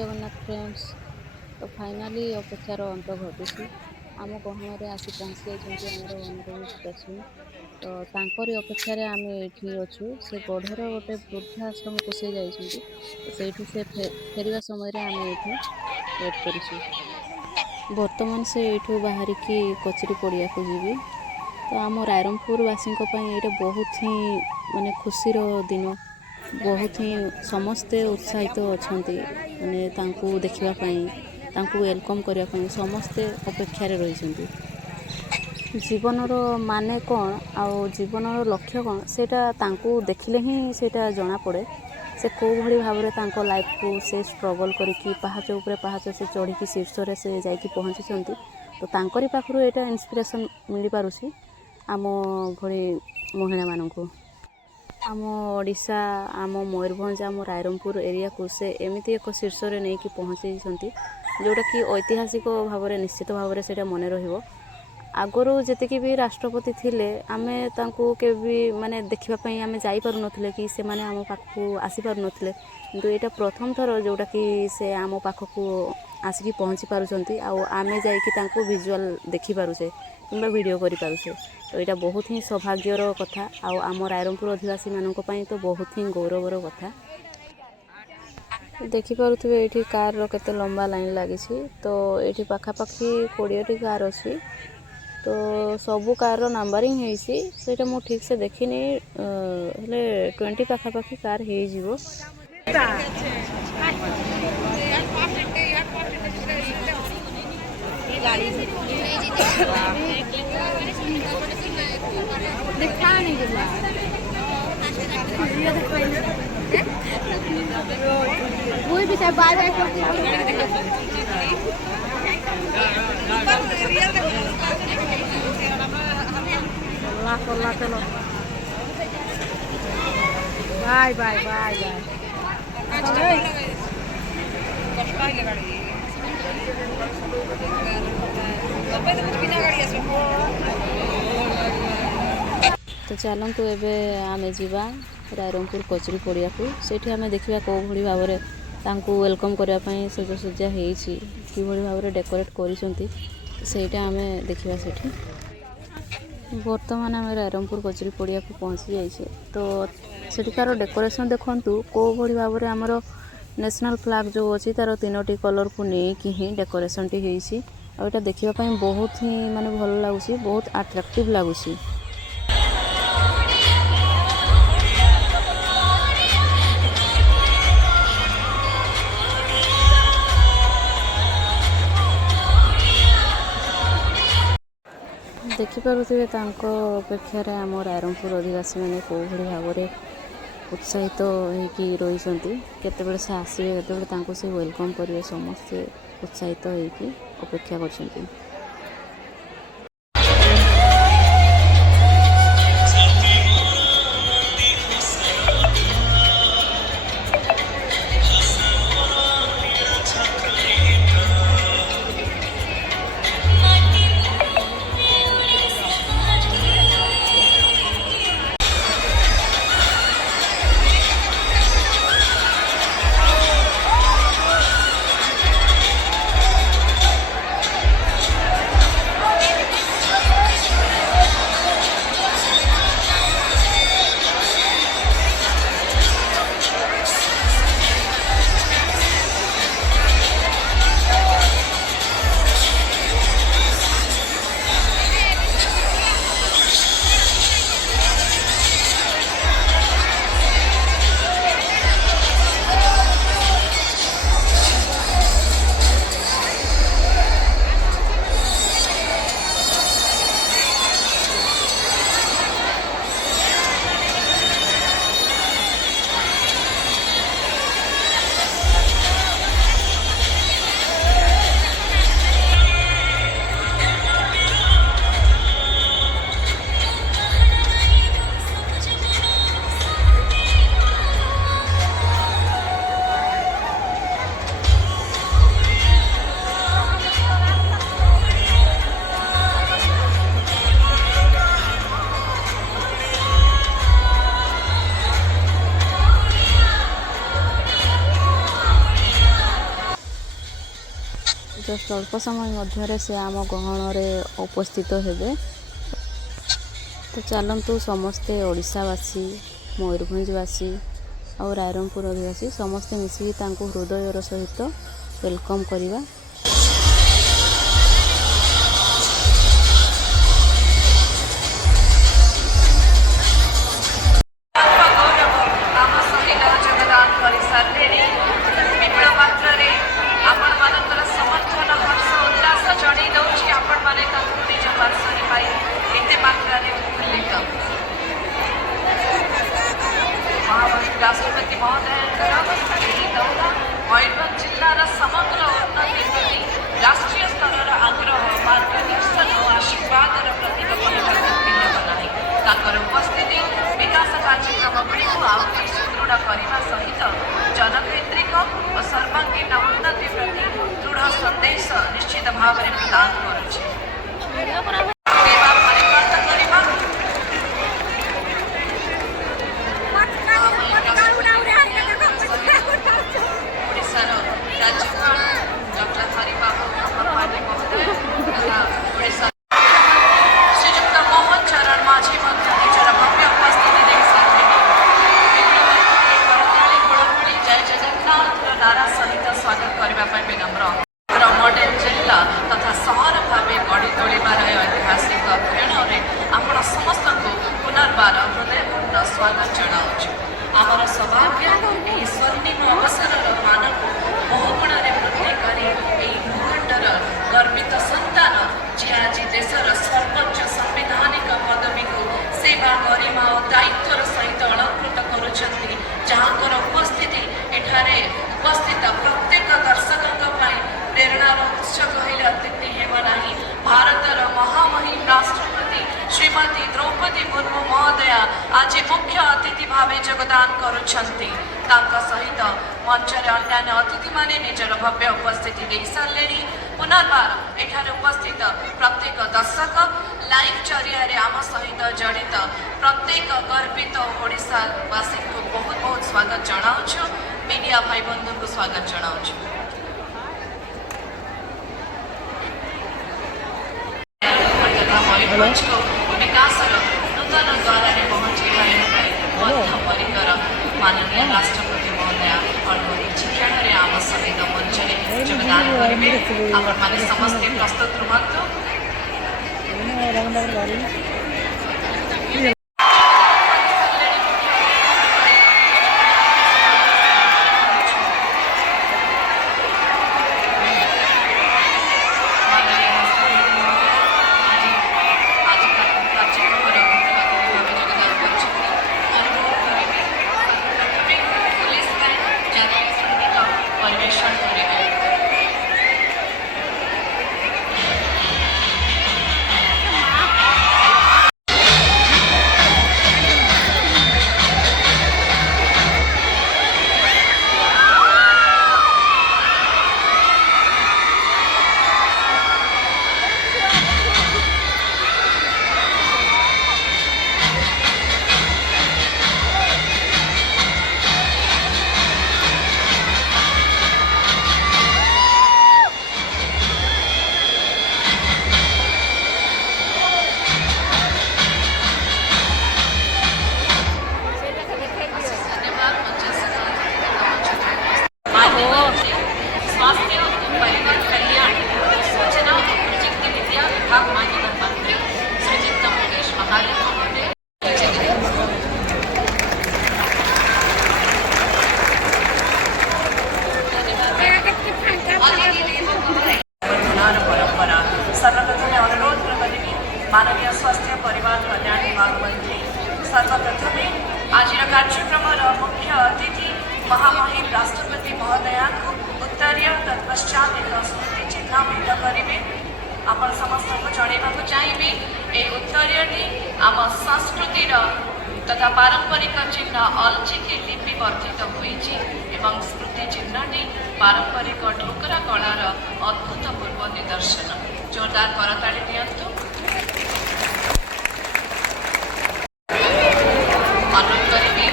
Jagannath friends. तो finally अपेक्षार अंत घटी आम गहमें आसी पहुँची जाइए आमर अनुरोध दक्षिण। तो तांकरी अपेक्षार आम ये अच्छु से गढ़र गोटे वृद्धाश्रम को सी जाइए। तो सही से फेरवा समय आम ये वेट करूँ। बर्तमान से यू बाहर की कचेरी पड़िया को जीवी। तो आम रायरंगपुरवासी ये बहुत ही माने खुशी दिन, बहुत ही समस्ते उत्साहित अच्छा माने तांकू देखापी वेलकम करने समस्ते अपेक्षार रही। जीवनर माने कौन आउ जीवनर लक्ष्य कौन सेटा तांकू देखिले ही सेटा जना पड़े। से कौ भली भाव में लाइफ को से स्ट्रगल करके पहाच उपरे पहाच से चढ़ी शीर्ष से जाकि पहुँची। तो तांकरी पाखु एटा इंस्पिरेशन मिल पारुछि आम भली महिला मानक। आम ओडिशा आम मयूरभंज आम रायरंगपुर एरिया को से एमती एक शीर्ष में नहीं कि पहुँची जोटा कि ऐतिहासिक भाव में निश्चित भाव में से मन रहिबो। आगरू जी भी राष्ट्रपति थिले आमे तांकू के भी माने देखापी आम जापर नथिले कि से माने आम पाखु आसी पार नथिले। किंतु एटा प्रथम थर जोटा कि से आम पाखकू आसिकी पहुँची पारुछंती आमे जाइकी तांकू विजुअल देखि पारुछे किंबा वीडियो करि पारुछे। तो यहाँ बहुत ही सौभाग्यर कथा आम रायरंगपुर अधिवासी मानक पई तो बहुत ही गौरवर कथा। देखिपे ये कार रो केते लंबा लाइन लगी। तो ये पाखापाखि 20टी कार अच्छी। तो सबू कार नंबरिंग होटा मु ठीक से देखनी हेले 20 पाखापाखि कार हो। कोई भी चाहे बाय बाय कोल्ला चलो बाय बाय बाय तो चलतु एबे आमे जीवा रायरंगपुर कचेरी पड़िया को सेठी आमे देखिबा को भली भाव में तांकू वेलकम करबा पई सजसज्जा हेछि कि भली भाव में डेकोरेट करिसंती सेटा आमे देखिबा सेठी। वर्तमान आम रायरंगपुर कचेरी पड़िया को पहुँची जाइए। तो सेठिकार डेकोरेशन देखंतु को भली भाव में आमर नेशनल फ्लैग जो अच्छी तार 3टी कलर को लेकिन ही डेकोरेशन टी होइछि। आ एटा देखिबा पई बहुत ही माने भल लागुछि, बहुत अट्रैक्टिव लागुछि। देखिपे अपेक्षा आम रायरंगपुर अधिवासी मैंने कौ भली भाव में उत्साहित होती रही। केतबेले से आसवे केतबेले से वेलकम करेंगे समस्ते उत्साहित होती अपेक्षा कर। ଜଷ୍ଟ ଅଳ୍ପ ସମୟ ମଧ୍ୟରେ ସେ ଆମ ଗହଣରେ ଉପସ୍ଥିତ ହେବେ। ତ ଚାଲନ୍ତୁ ସମସ୍ତେ ଓଡ଼ିଶାବାସୀ, ମୟୂରଭଞ୍ଜବାସୀ ଆଉ ରାଇରଙ୍ଗପୁର ଅଧିବାସୀ ସମସ୍ତେ ମିଶିକି ତାଙ୍କୁ ହୃଦୟର ସହିତ ୱେଲକମ୍ କରିବା। राष्ट्रपति महोदय मयूरभंज जिलार समग्र उन्नति प्रति राष्ट्रीय स्तर आग्रह मार्गदर्शन और आशीर्वाद प्रतीक उपस्थिति विकास कार्यक्रम गुड़िक आहुरी सुदृढ़ करने सहित जनकेन्द्रिक और सर्वांगीन उन्नति प्रति दृढ़ संदेश निश्चित भाव में प्रदान करुच्चे। नारा सहित स्वागत करने विनम्र मॉडल जिला तथा सहर भाव गढ़ी तोड़ार ऐतिहासिक क्षण में आपण समस्त को पुनर्बार हृदयपूर्ण स्वागत जनाऊँ। आमर सौभाग्य यही स्वर्णिम अवसर मान को बहुगुण वृद्धि कर भूखंडर गर्वित संतान जी आज देशर सर्वोच्च संवैधानिक पदवी को सेवा गरिमा और दायित्वर सहित अलंकृत करुछंती, जहांकर उपस्थिति एठारे उपस्थित प्रत्येक दर्शकों प्रेरणार उत्स कहले अत्युक्ति हेब नहीं। भारतर महामहिम राष्ट्रपति श्रीमती द्रौपदी मुर्मू महोदया आज मुख्य अतिथि भाव योगदान करुछंती। सहित मंच अन्य अतिथि माने निजर भव्य उपस्थिति दे सारे। पुनर्बार एठारे उपस्थित प्रत्येक दर्शक लाइव जरिया आम सहित जड़ित प्रत्येक गर्वित ओडिशावासी को बहुत बहुत स्वागत जनाऊँ। मीडिया भाई बंधु को स्वागत जनाऊँ। मयूरभंज को विकास नूतन द्वार में पहुँचे परिकर माननीय राष्ट्रपति महोदय अल्प किसी क्षण आम सहित मंच में योगदान करेंगे। आपण समस्ते प्रस्तुत रुहतु। माननीय स्वास्थ्य परिवार कल्याण विभाग मंत्री सर्वप्रथम आज कार्यक्रम मुख्य अतिथि महामहिम राष्ट्रपति महोदया को उत्तरीय तत्पश्चात एक स्मृति चिन्ह भेट करेंगे। आप समस्त को जनवाक चाहिए ये उत्तरीयटी आम संस्कृति तथा पारंपरिक चिन्ह अलचिकी लिपि वर्धित हो स्मृति चिन्हटी पारंपरिक ढोकरा कलार अद्भुतपूर्व निदर्शन। जोरदार करताड़ी दियंतु। अनुरोध करेंगे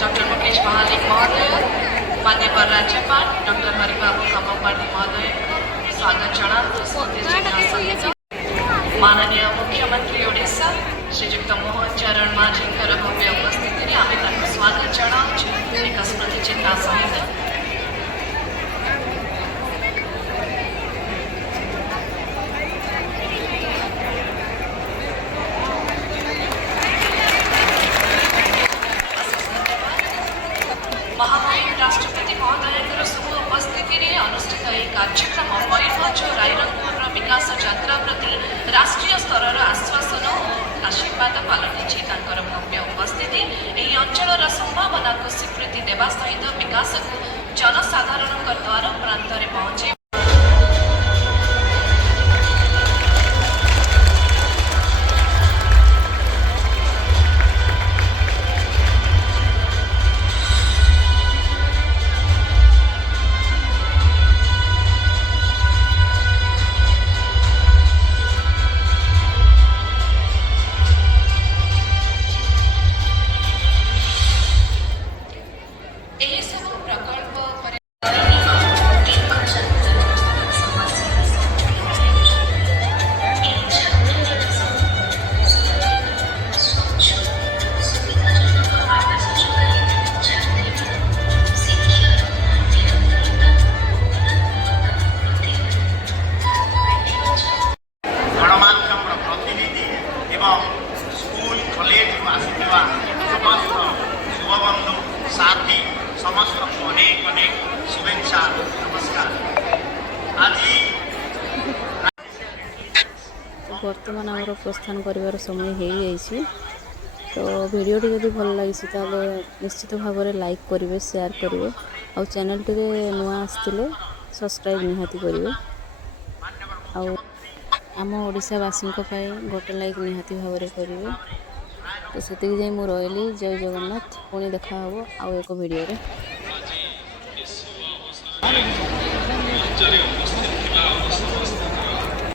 डॉक्टर मुकेश महालिक महोदय, माननीय राज्यपाल डॉक्टर हरिबाबू खम्बपाणी महोदय स्वागत जनातु सहित माननीय मुख्यमंत्री ओडिशा श्रीजुक्त मोहन चरण माझी भव्य उपस्थिति में आम स्वागत जनावु एक स्मृति चिन्ह सहित। महामहिम राष्ट्रपति महोदय शुभ उपस्थिति में अनुष्ठित यह कार्यक्रम मयूरभंज और रायरंगपुर विकास यात्रा प्रति राष्ट्रीय स्तर आश्वासन और आशीर्वाद पलटि भव्य उपस्थिति यह अंचल संभावना को स्वीकृति देवा सहित विकास को जनसाधारण द्वारा प्रांत में पहुंचे। स्कूल कॉलेज आसुवा समस्त शुभबंधु साथी समस्त अनेक अनेक शुभेच्छा नमस्कार। आज बर्तमान आमर प्रस्थान कर समय हो जाइए तो वीडियोटी जब भल लगी ताले निश्चित भाव में लाइक करेंगे शेयर करेंगे और चैनल टी नुआ आसते सब्सक्राइब निहाती करेंगे आउ आम ओडिशावासी गोटे लाइक निहाती भाव में करेंगे। तो से मुझे रही जय जगन्नाथ पुणी देखा हे आउ एक वीडियो रे।